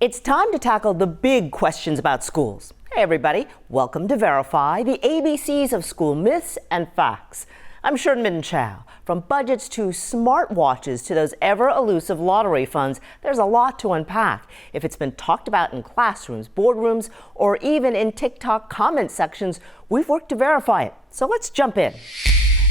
It's time to tackle the big questions about schools. Hey everybody, welcome to Verify, the ABCs of school myths and facts. I'm Sherman Chow. From budgets to smartwatches to those ever-elusive lottery funds, there's a lot to unpack. If it's been talked about in classrooms, boardrooms, or even in TikTok comment sections, we've worked to verify it. So let's jump in.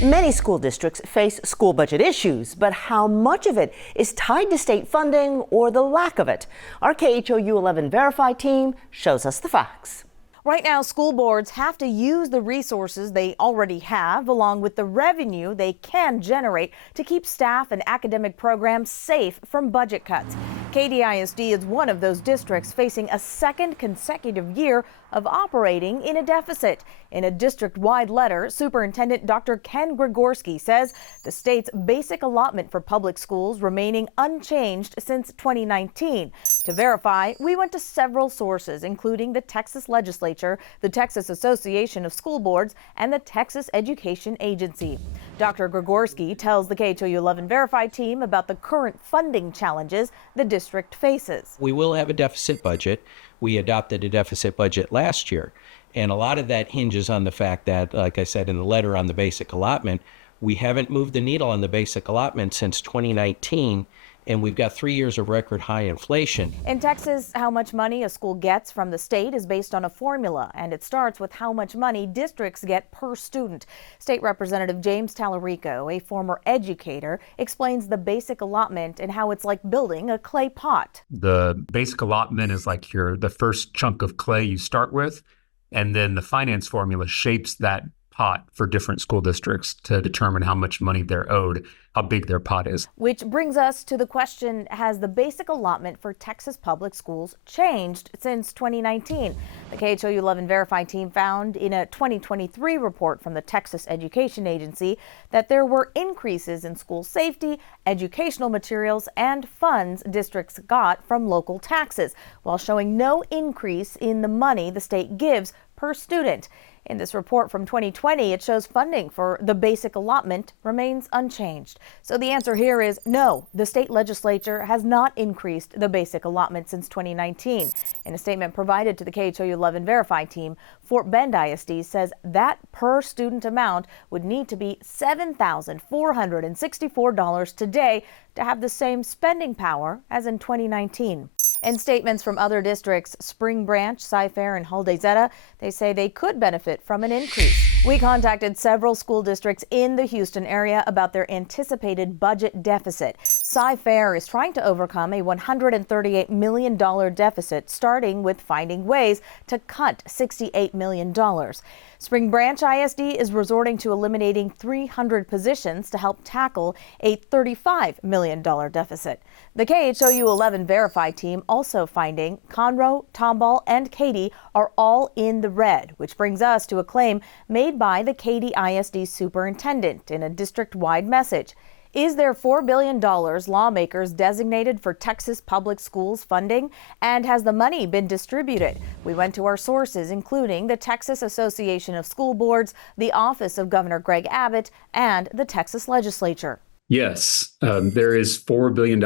Many school districts face school budget issues, but how much of it is tied to state funding or the lack of it? Our KHOU 11 Verify team shows us the facts. Right now, school boards have to use the resources they already have, along with the revenue they can generate to keep staff and academic programs safe from budget cuts. KDISD is one of those districts facing a second consecutive year of operating in a deficit. In a district-wide letter, Superintendent Dr. Ken Gregorski says the state's basic allotment for public schools remaining unchanged since 2019. To verify, we went to several sources, including the Texas Legislature, the Texas Association of School Boards, and the Texas Education Agency. Dr. Gregorski tells the KHOU 11 Verify team about the current funding challenges the district faces. We will have a deficit budget. We adopted a deficit budget last year, and a lot of that hinges on the fact that, like I said in the letter on the basic allotment, we haven't moved the needle on the basic allotment since 2019, and we've got 3 years of record high inflation. In Texas, how much money a school gets from the state is based on a formula, and it starts with how much money districts get per student. State Representative James Tallarico, a former educator, explains the basic allotment and how it's like building a clay pot. The basic allotment is like the first chunk of clay you start with, and then the finance formula shapes that pot for different school districts to determine how much money they're owed, how big their pot is. Which brings us to the question, has the basic allotment for Texas public schools changed since 2019? The KHOU 11 Verify team found in a 2023 report from the Texas Education Agency that there were increases in school safety, educational materials, and funds districts got from local taxes, while showing no increase in the money the state gives per student. In this report from 2020, it shows funding for the basic allotment remains unchanged. So the answer here is no, the state legislature has not increased the basic allotment since 2019. In a statement provided to the KHOU 11 Verify team, Fort Bend ISD says that per student amount would need to be $7,464 today to have the same spending power as in 2019. In statements from other districts, Spring Branch, Cy-Fair, and Haldezetta, they say they could benefit from an increase. We contacted several school districts in the Houston area about their anticipated budget deficit. Cy-Fair is trying to overcome a $138 million deficit, starting with finding ways to cut $68 million. Spring Branch ISD is resorting to eliminating 300 positions to help tackle a $35 million deficit. The KHOU 11 Verify team also finding Conroe, Tomball, and Katy are all in the red, which brings us to a claim made by the Katy ISD superintendent in a district-wide message. Is there $4 billion lawmakers designated for Texas public schools funding? And has the money been distributed? We went to our sources, including the Texas Association of School Boards, the Office of Governor Greg Abbott, and the Texas Legislature. Yes, there is $4 billion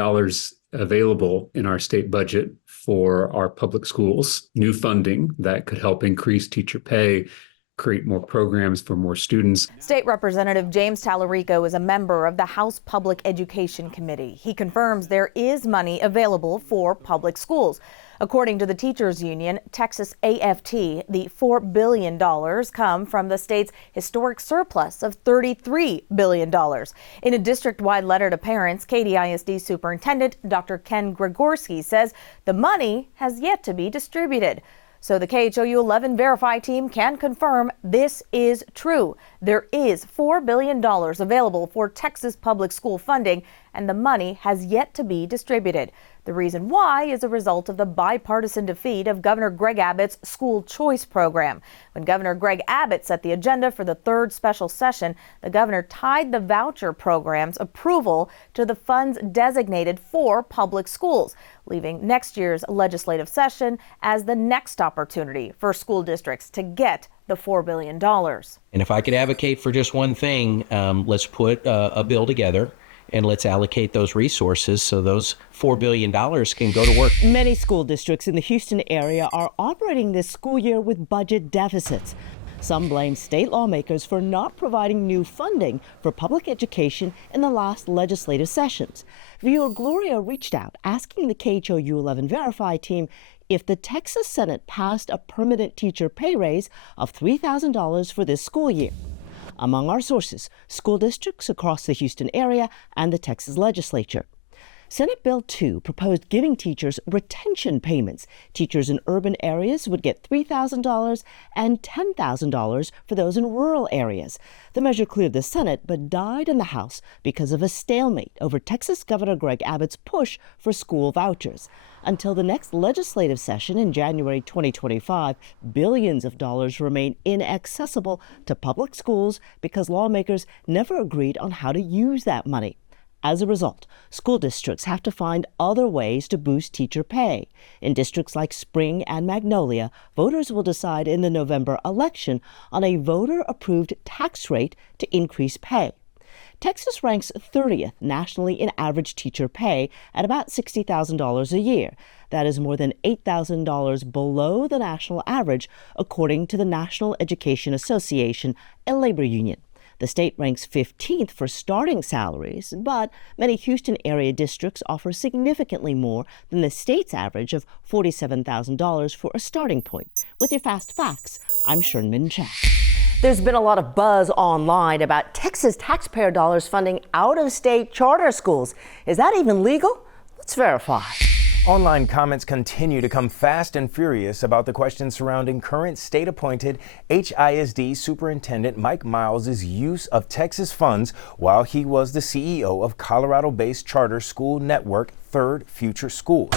available in our state budget for our public schools, new funding that could help increase teacher pay, create more programs for more students. State Representative James Tallarico is a member of the House Public Education Committee. He confirms there is money available for public schools. According to the Teachers Union, Texas AFT, the $4 billion come from the state's historic surplus of $33 billion. In a district-wide letter to parents, KDISD Superintendent Dr. Ken Gregorski says the money has yet to be distributed. So the KHOU 11 Verify team can confirm this is true. There is $4 billion available for Texas public school funding, and the money has yet to be distributed. The reason why is a result of the bipartisan defeat of Governor Greg Abbott's school choice program. When Governor Greg Abbott set the agenda for the third special session, the governor tied the voucher program's approval to the funds designated for public schools, leaving next year's legislative session as the next opportunity for school districts to get the $4 billion. And if I could advocate for just one thing, let's put a bill together and let's allocate those resources so those $4 billion can go to work. Many school districts in the Houston area are operating this school year with budget deficits. Some blame state lawmakers for not providing new funding for public education in the last legislative sessions. Viewer Gloria reached out asking the KHOU 11 Verify team if the Texas Senate passed a permanent teacher pay raise of $3,000 for this school year. Among our sources, school districts across the Houston area and the Texas legislature. Senate Bill 2 proposed giving teachers retention payments. Teachers in urban areas would get $3,000 and $10,000 for those in rural areas. The measure cleared the Senate but died in the House because of a stalemate over Texas Governor Greg Abbott's push for school vouchers. Until the next legislative session in January 2025, billions of dollars remain inaccessible to public schools because lawmakers never agreed on how to use that money. As a result, school districts have to find other ways to boost teacher pay. In districts like Spring and Magnolia, voters will decide in the November election on a voter-approved tax rate to increase pay. Texas ranks 30th nationally in average teacher pay at about $60,000 a year. That is more than $8,000 below the national average, according to the National Education Association, a labor union. The state ranks 15th for starting salaries, but many Houston area districts offer significantly more than the state's average of $47,000 for a starting point. With your Fast Facts, I'm Shernmin Chow. There's been a lot of buzz online about Texas taxpayer dollars funding out-of-state charter schools. Is that even legal? Let's verify. Online comments continue to come fast and furious about the questions surrounding current state-appointed HISD Superintendent Mike Miles' use of Texas funds while he was the CEO of Colorado-based charter school network Third Future Schools.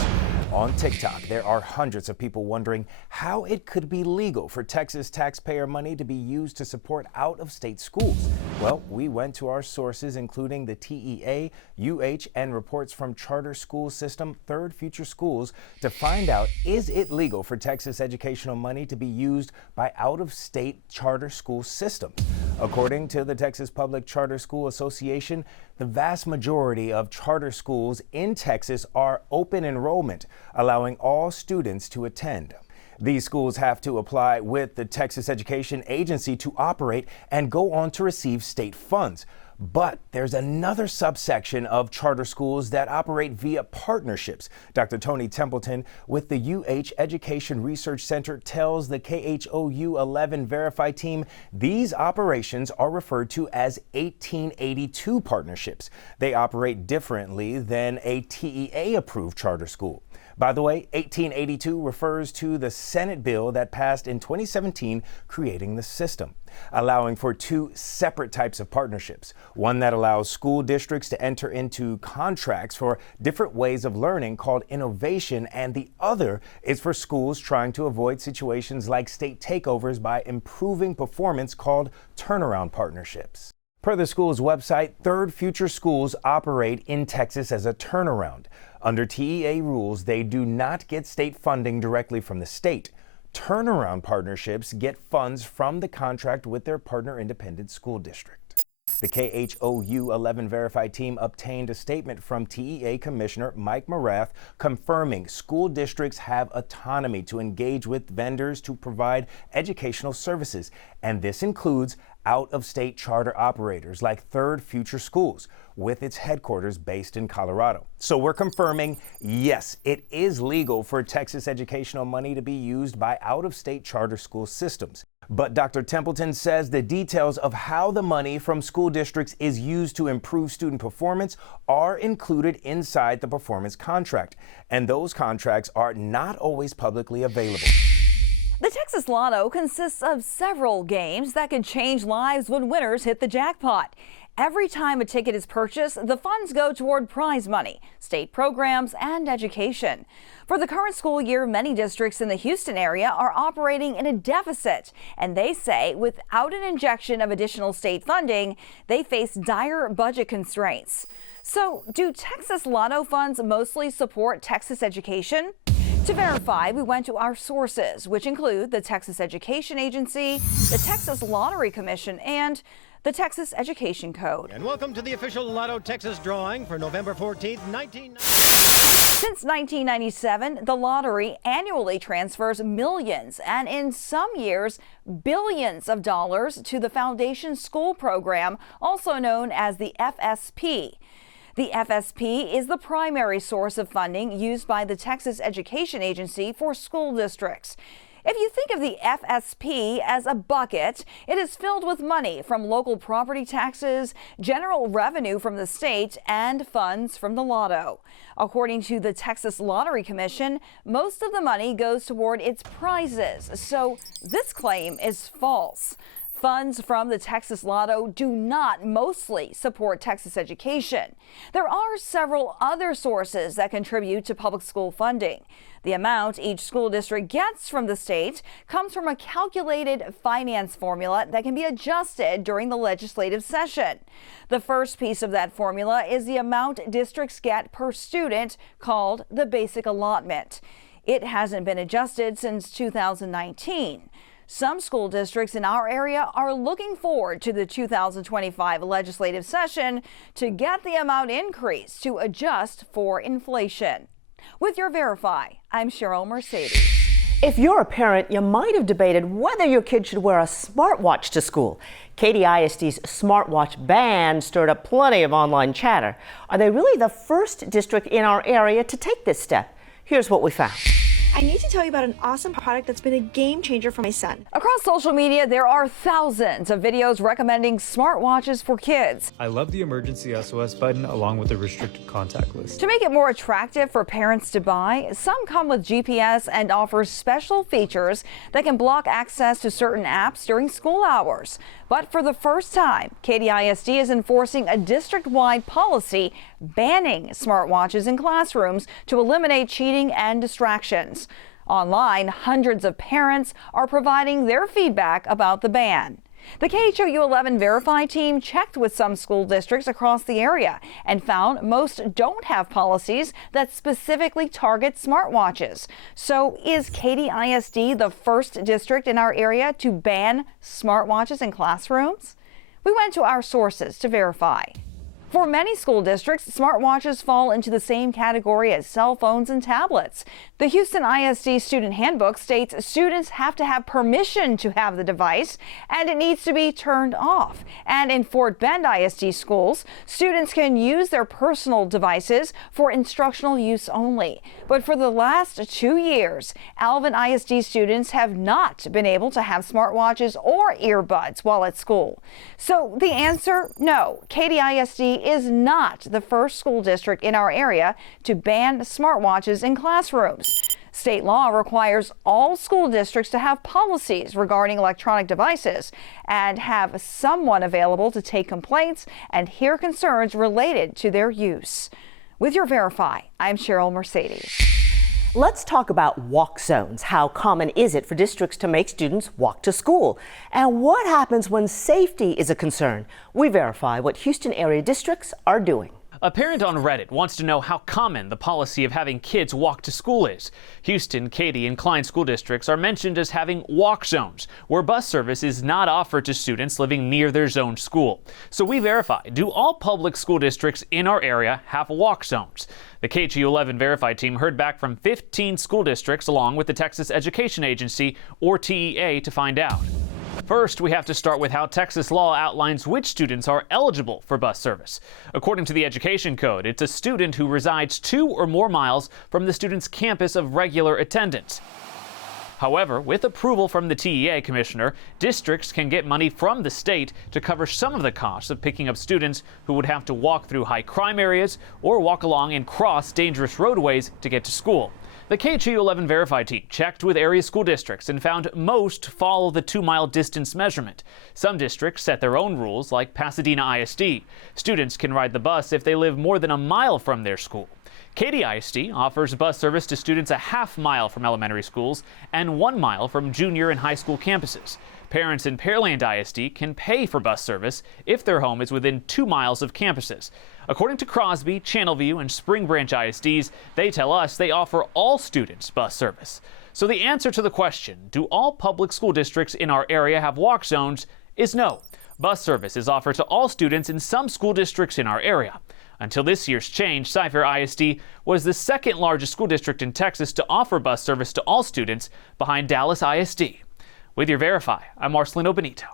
On TikTok, there are hundreds of people wondering how it could be legal for Texas taxpayer money to be used to support out-of-state schools. Well, we went to our sources, including the TEA, UH, and reports from charter school system Third Future Schools, to find out, is it legal for Texas educational money to be used by out-of-state charter school systems? According to the Texas Public Charter School Association, the vast majority of charter schools in Texas are open enrollment, allowing all students to attend. These schools have to apply with the Texas Education Agency to operate and go on to receive state funds. But there's another subsection of charter schools that operate via partnerships. Dr. Tony Templeton with the UH Education Research Center tells the KHOU 11 Verify team these operations are referred to as 1882 partnerships. They operate differently than a TEA-approved charter school. By the way, 1882 refers to the Senate bill that passed in 2017 creating the system, allowing for two separate types of partnerships. One that allows school districts to enter into contracts for different ways of learning called innovation, and the other is for schools trying to avoid situations like state takeovers by improving performance called turnaround partnerships. Per the school's website, Third Future Schools operate in Texas as a turnaround. Under TEA rules, they do not get state funding directly from the state. Turnaround partnerships get funds from the contract with their partner independent school district. The KHOU 11 Verify team obtained a statement from TEA Commissioner Mike Morath confirming school districts have autonomy to engage with vendors to provide educational services, and this includes out-of-state charter operators like Third Future Schools, with its headquarters based in Colorado. So we're confirming, yes, it is legal for Texas educational money to be used by out-of-state charter school systems. But Dr. Templeton says the details of how the money from school districts is used to improve student performance are included inside the performance contract, and those contracts are not always publicly available. The Texas Lotto consists of several games that can change lives when winners hit the jackpot. Every time a ticket is purchased, the funds go toward prize money, state programs, and education. For the current school year, many districts in the Houston area are operating in a deficit, and they say without an injection of additional state funding, they face dire budget constraints. So, do Texas Lotto funds mostly support Texas education? To verify, we went to our sources, which include the Texas Education Agency, the Texas Lottery Commission, and the Texas Education Code. And welcome to the official Lotto Texas drawing for November 14th, 1990. Since 1997, the lottery annually transfers millions and in some years billions of dollars to the Foundation School Program, also known as the FSP. The FSP is the primary source of funding used by the Texas Education Agency for school districts. If you think of the FSP as a bucket, it is filled with money from local property taxes, general revenue from the state, and funds from the lotto. According to the Texas Lottery Commission, most of the money goes toward its prizes, so this claim is false. Funds from the Texas Lotto do not mostly support Texas education. There are several other sources that contribute to public school funding. The amount each school district gets from the state comes from a calculated finance formula that can be adjusted during the legislative session. The first piece of that formula is the amount districts get per student, called the basic allotment. It hasn't been adjusted since 2019. Some school districts in our area are looking forward to the 2025 legislative session to get the amount increased to adjust for inflation. With your Verify, I'm Cheryl Mercedes. If you're a parent, you might have debated whether your kid should wear a smartwatch to school. KDISD's smartwatch ban stirred up plenty of online chatter. Are they really the first district in our area to take this step? Here's what we found. I need to tell you about an awesome product that's been a game changer for my son. Across social media, there are thousands of videos recommending smartwatches for kids. I love the emergency SOS button along with the restricted contact list. To make it more attractive for parents to buy, some come with GPS and offer special features that can block access to certain apps during school hours. But for the first time, KDISD is enforcing a district-wide policy banning smartwatches in classrooms to eliminate cheating and distractions. Online, hundreds of parents are providing their feedback about the ban. The KHOU 11 Verify team checked with some school districts across the area and found most don't have policies that specifically target smartwatches. So is KDISD the first district in our area to ban smartwatches in classrooms? We went to our sources to verify. For many school districts, smartwatches fall into the same category as cell phones and tablets. The Houston ISD Student Handbook states students have to have permission to have the device and it needs to be turned off. And in Fort Bend ISD schools, students can use their personal devices for instructional use only. But for the last 2 years, Alvin ISD students have not been able to have smartwatches or earbuds while at school. So the answer, no. KDISD is not the first school district in our area to ban smartwatches in classrooms. State law requires all school districts to have policies regarding electronic devices and have someone available to take complaints and hear concerns related to their use. With your Verify, I'm Cheryl Mercedes. Let's talk about walk zones. How common is it for districts to make students walk to school? And what happens when safety is a concern? We verify what Houston area districts are doing. A parent on Reddit wants to know how common the policy of having kids walk to school is. Houston, Katy, and Klein school districts are mentioned as having walk zones, where bus service is not offered to students living near their zoned school. So we verify, do all public school districts in our area have walk zones? The KHOU 11 Verify team heard back from 15 school districts along with the Texas Education Agency, or TEA, to find out. First, we have to start with how Texas law outlines which students are eligible for bus service. According to the Education Code, it's a student who resides 2 or more miles from the student's campus of regular attendance. However, with approval from the TEA commissioner, districts can get money from the state to cover some of the costs of picking up students who would have to walk through high crime areas or walk along and cross dangerous roadways to get to school. The KHOU 11 Verify team checked with area school districts and found most follow the 2-mile distance measurement. Some districts set their own rules, like Pasadena ISD. Students can ride the bus if they live more than a mile from their school. Katy ISD offers bus service to students a half-mile from elementary schools and 1 mile from junior and high school campuses. Parents in Pearland ISD can pay for bus service if their home is within 2 miles of campuses. According to Crosby, Channelview, and Spring Branch ISDs, they tell us they offer all students bus service. So the answer to the question, do all public school districts in our area have walk zones, is no. Bus service is offered to all students in some school districts in our area. Until this year's change, Cy-Fair ISD was the second largest school district in Texas to offer bus service to all students, behind Dallas ISD. With your Verify, I'm Marcelino Benito.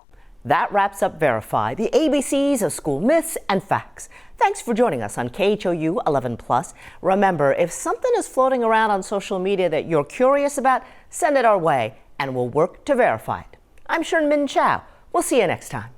That wraps up Verify, the ABCs of school myths and facts. Thanks for joining us on KHOU 11+. Remember, if something is floating around on social media that you're curious about, send it our way and we'll work to verify it. I'm Min Chow. We'll see you next time.